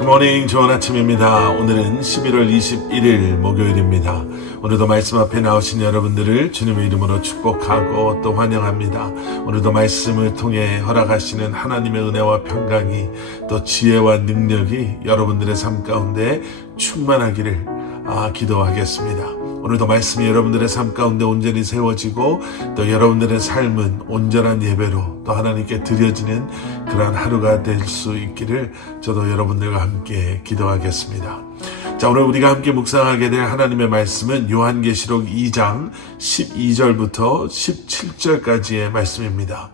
굿모닝, 좋은 아침입니다. 오늘은 11월 21일 목요일입니다. 오늘도 말씀 앞에 나오신 여러분들을 주님의 이름으로 축복하고 또 환영합니다. 오늘도 말씀을 통해 허락하시는 하나님의 은혜와 평강이 또 지혜와 능력이 여러분들의 삶 가운데 충만하기를 기도하겠습니다. 오늘도 말씀이 여러분들의 삶 가운데 온전히 세워지고 또 여러분들의 삶은 온전한 예배로 또 하나님께 드려지는 그러한 하루가 될 수 있기를 저도 여러분들과 함께 기도하겠습니다. 자, 오늘 우리가 함께 묵상하게 될 하나님의 말씀은 요한계시록 2장 12절부터 17절까지의 말씀입니다.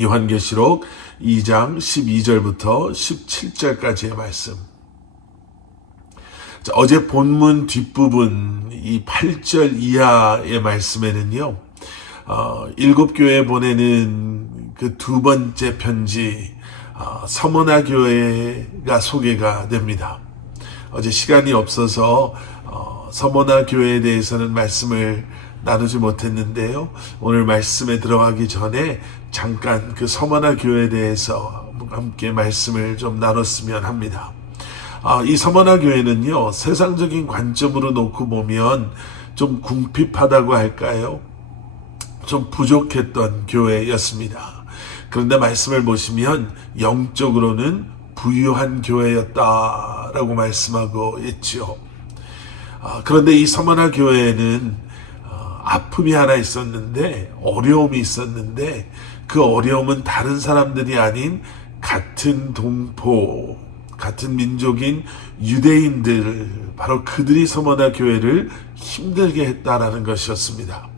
요한계시록 2장 12절부터 17절까지의 말씀. 자, 어제 본문 뒷부분 이 8절 이하의 말씀에는요, 7교회에 보내는 그 두 번째 편지 서머나 교회가 소개가 됩니다. 어제 시간이 없어서 서머나 교회에 대해서는 말씀을 나누지 못했는데요. 오늘 말씀에 들어가기 전에 잠깐 그 서머나 교회에 대해서 함께 말씀을 좀 나눴으면 합니다. 이 서머나 교회는요, 세상적인 관점으로 놓고 보면 좀 궁핍하다고 할까요? 좀 부족했던 교회였습니다. 그런데 말씀을 보시면 영적으로는 부유한 교회였다라고 말씀하고 있죠. 그런데 이 서머나 교회에는 아픔이 하나 있었는데, 어려움이 있었는데, 그 어려움은 다른 사람들이 아닌 같은 동포, 같은 민족인 유대인들, 바로 그들이 서머나 교회를 힘들게 했다라는 것이었습니다.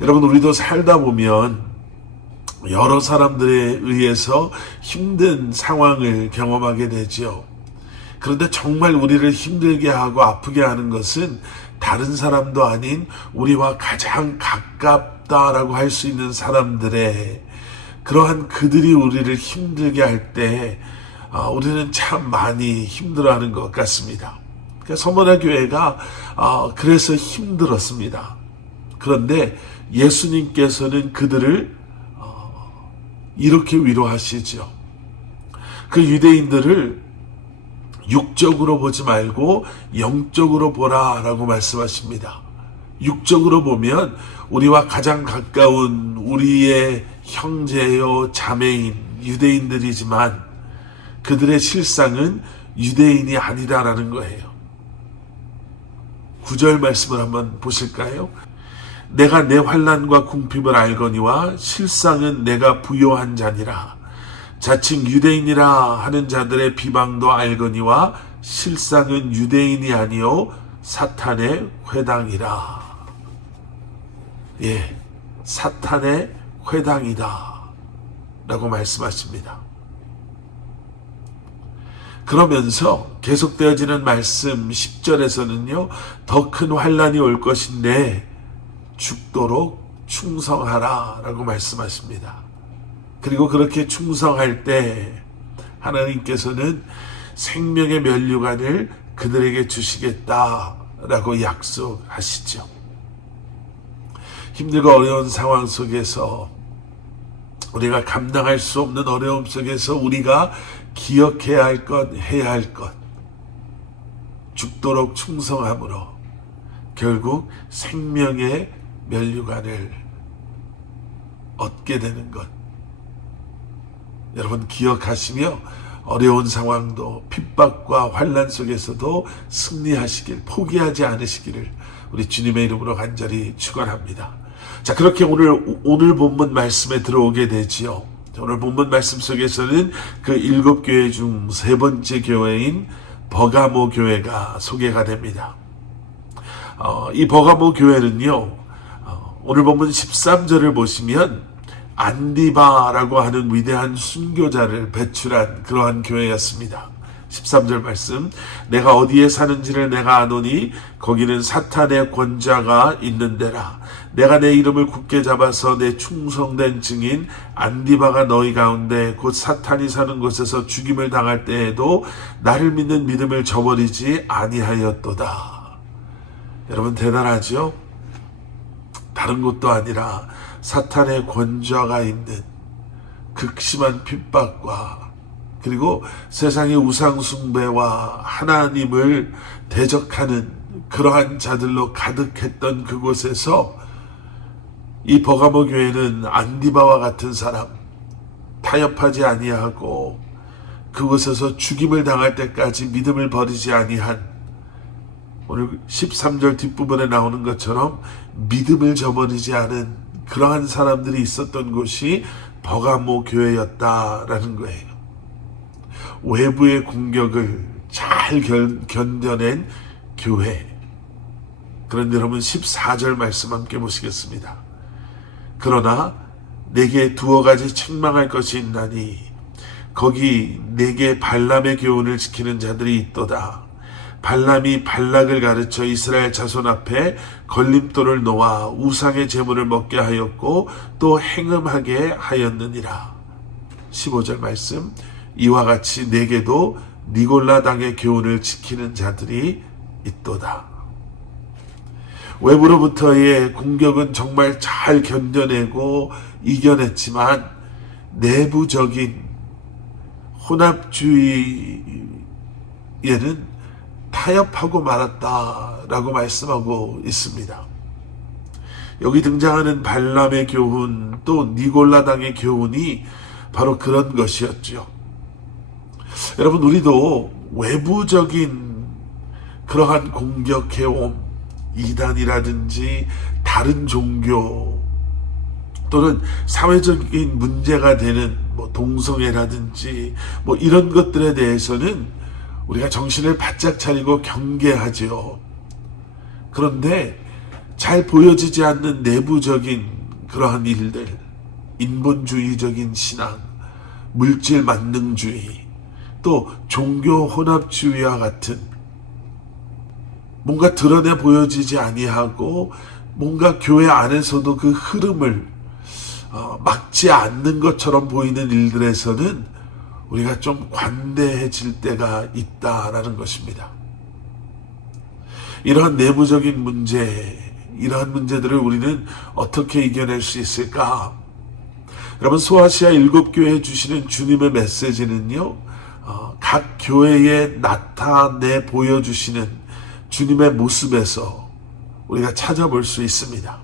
여러분, 우리도 살다 보면 여러 사람들에 의해서 힘든 상황을 경험하게 되죠. 그런데 정말 우리를 힘들게 하고 아프게 하는 것은 다른 사람도 아닌 우리와 가장 가깝다라고 할 수 있는 사람들의 그러한 그들이 우리를 힘들게 할 때 우리는 참 많이 힘들어하는 것 같습니다. 그러니까 서머나 교회가 그래서 힘들었습니다. 그런데 예수님께서는 그들을 이렇게 위로하시죠. 그 유대인들을 육적으로 보지 말고 영적으로 보라라고 말씀하십니다. 육적으로 보면 우리와 가장 가까운 우리의 형제요 자매인 유대인들이지만 그들의 실상은 유대인이 아니다라는 거예요. 9절 말씀을 한번 보실까요? 내가 내 환난과 궁핍을 알거니와 실상은 내가 부요한 자니라. 자칭 유대인이라 하는 자들의 비방도 알거니와 실상은 유대인이 아니요 사탄의 회당이라. 예, 사탄의 회당이다 라고 말씀하십니다. 그러면서 계속되어지는 말씀 10절에서는요, 더 큰 환난이 올 것인데 죽도록 충성하라 라고 말씀하십니다. 그리고 그렇게 충성할 때 하나님께서는 생명의 면류관을 그들에게 주시겠다라고 약속하시죠. 힘들고 어려운 상황 속에서 우리가 감당할 수 없는 어려움 속에서 우리가 기억해야 할 것, 해야 할 것, 죽도록 충성함으로 결국 생명의 면류관을 얻게 되는 것. 여러분 기억하시며 어려운 상황도 핍박과 환난 속에서도 승리하시길, 포기하지 않으시기를 우리 주님의 이름으로 간절히 축원합니다. 자, 그렇게 오늘 본문 말씀에 들어오게 되지요. 오늘 본문 말씀 속에서는 그 7교회 중 세 번째 교회인 버가모 교회가 소개가 됩니다. 이 버가모 교회는요, 오늘 본문 13절을 보시면 안디바라고 하는 위대한 순교자를 배출한 그러한 교회였습니다. 13절 말씀, 내가 어디에 사는지를 내가 아노니 거기는 사탄의 권자가 있는 데라. 내가 내 이름을 굳게 잡아서 내 충성된 증인 안디바가 너희 가운데 곧 사탄이 사는 곳에서 죽임을 당할 때에도 나를 믿는 믿음을 저버리지 아니하였도다. 여러분 대단하죠? 다른 곳도 아니라 사탄의 권좌가 있는 극심한 핍박과 그리고 세상의 우상숭배와 하나님을 대적하는 그러한 자들로 가득했던 그곳에서 이 버가모 교회는 안디바와 같은 사람, 타협하지 아니하고 그곳에서 죽임을 당할 때까지 믿음을 버리지 아니한, 오늘 13절 뒷부분에 나오는 것처럼 믿음을 저버리지 않은 그러한 사람들이 있었던 곳이 버가모 교회였다라는 거예요. 외부의 공격을 잘 견뎌낸 교회. 그런데 여러분 14절 말씀 함께 보시겠습니다. 그러나 내게 두어 가지 책망할 것이 있나니 거기 내게 발람의 교훈을 지키는 자들이 있도다. 발람이 발락을 가르쳐 이스라엘 자손 앞에 걸림돌을 놓아 우상의 제물을 먹게 하였고 또 행음하게 하였느니라. 15절 말씀, 이와 같이 내게도 니골라 당의 교훈을 지키는 자들이 있도다. 외부로부터의 공격은 정말 잘 견뎌내고 이겨냈지만 내부적인 혼합주의에는 타협하고 말았다라고 말씀하고 있습니다. 여기 등장하는 발람의 교훈, 또 니골라 당의 교훈이 바로 그런 것이었죠. 여러분, 우리도 외부적인 그러한 공격해옴, 이단이라든지 다른 종교 또는 사회적인 문제가 되는 동성애라든지 이런 것들에 대해서는 우리가 정신을 바짝 차리고 경계하죠. 그런데 잘 보여지지 않는 내부적인 그러한 일들, 인본주의적인 신앙, 물질 만능주의, 또 종교 혼합주의와 같은 뭔가 드러내 보여지지 아니하고 뭔가 교회 안에서도 그 흐름을 막지 않는 것처럼 보이는 일들에서는 우리가 좀 관대해질 때가 있다라는 것입니다. 이러한 내부적인 문제, 이러한 문제들을 우리는 어떻게 이겨낼 수 있을까? 여러분, 소아시아 7교회에 주시는 주님의 메시지는요, 각 교회에 나타내 보여주시는 주님의 모습에서 우리가 찾아볼 수 있습니다.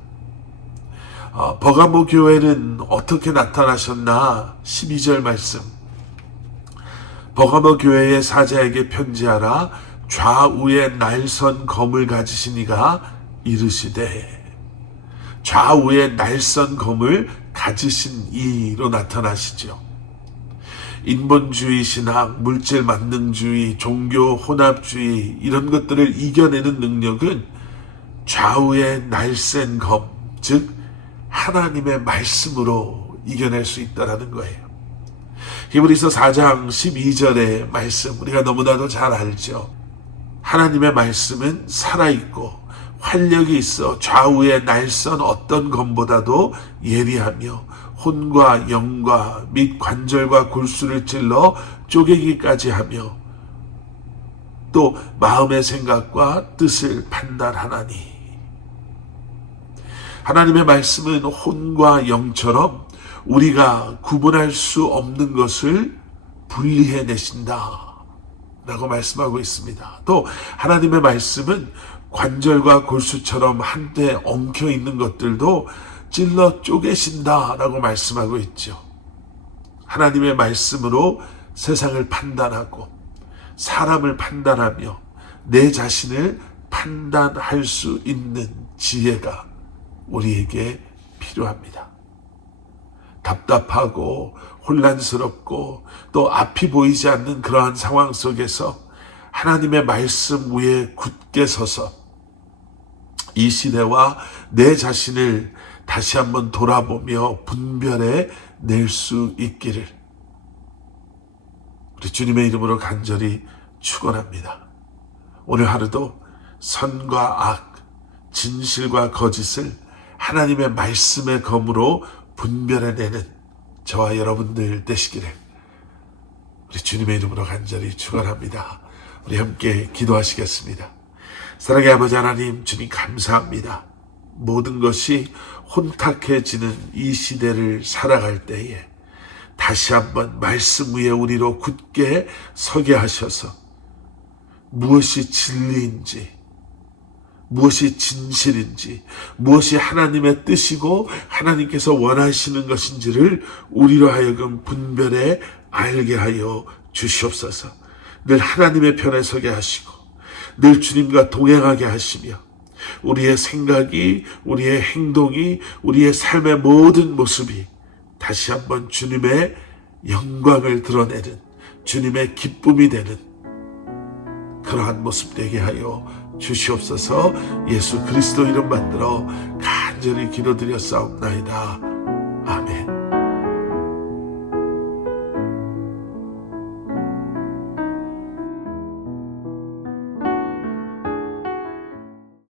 버가모 교회는 어떻게 나타나셨나? 12절 말씀. 버가모 교회의 사자에게 편지하라. 좌우에 날선 검을 가지신 이가 이르시되, 좌우에 날선 검을 가지신 이로 나타나시죠. 인본주의 신학, 물질 만능주의, 종교 혼합주의, 이런 것들을 이겨내는 능력은 좌우에 날쌘 검, 즉 하나님의 말씀으로 이겨낼 수 있다는 거예요. 히브리서 4장 12절의 말씀, 우리가 너무나도 잘 알죠. 하나님의 말씀은 살아있고 활력이 있어 좌우에 날선 어떤 검보다도 예리하며 혼과 영과 및 관절과 골수를 찔러 쪼개기까지 하며 또 마음의 생각과 뜻을 판단하나니. 하나님의 말씀은 혼과 영처럼 우리가 구분할 수 없는 것을 분리해내신다 라고 말씀하고 있습니다. 또 하나님의 말씀은 관절과 골수처럼 한때 엉켜있는 것들도 찔러 쪼개신다 라고 말씀하고 있죠. 하나님의 말씀으로 세상을 판단하고 사람을 판단하며 내 자신을 판단할 수 있는 지혜가 우리에게 필요합니다. 답답하고 혼란스럽고 또 앞이 보이지 않는 그러한 상황 속에서 하나님의 말씀 위에 굳게 서서 이 시대와 내 자신을 다시 한번 돌아보며 분별해 낼 수 있기를 우리 주님의 이름으로 간절히 축원합니다. 오늘 하루도 선과 악, 진실과 거짓을 하나님의 말씀의 검으로 분별해내는 저와 여러분들 되시기를 우리 주님의 이름으로 간절히 축원합니다. 우리 함께 기도하시겠습니다. 사랑의 아버지 하나님, 주님 감사합니다. 모든 것이 혼탁해지는 이 시대를 살아갈 때에 다시 한번 말씀 위에 우리로 굳게 서게 하셔서 무엇이 진리인지, 무엇이 진실인지, 무엇이 하나님의 뜻이고 하나님께서 원하시는 것인지를 우리로 하여금 분별해 알게 하여 주시옵소서. 늘 하나님의 편에 서게 하시고 늘 주님과 동행하게 하시며 우리의 생각이, 우리의 행동이, 우리의 삶의 모든 모습이 다시 한번 주님의 영광을 드러내는, 주님의 기쁨이 되는 그러한 모습 되게 하여 주시옵소서. 예수 그리스도 이름 받들어 간절히 기도드렸사옵나이다.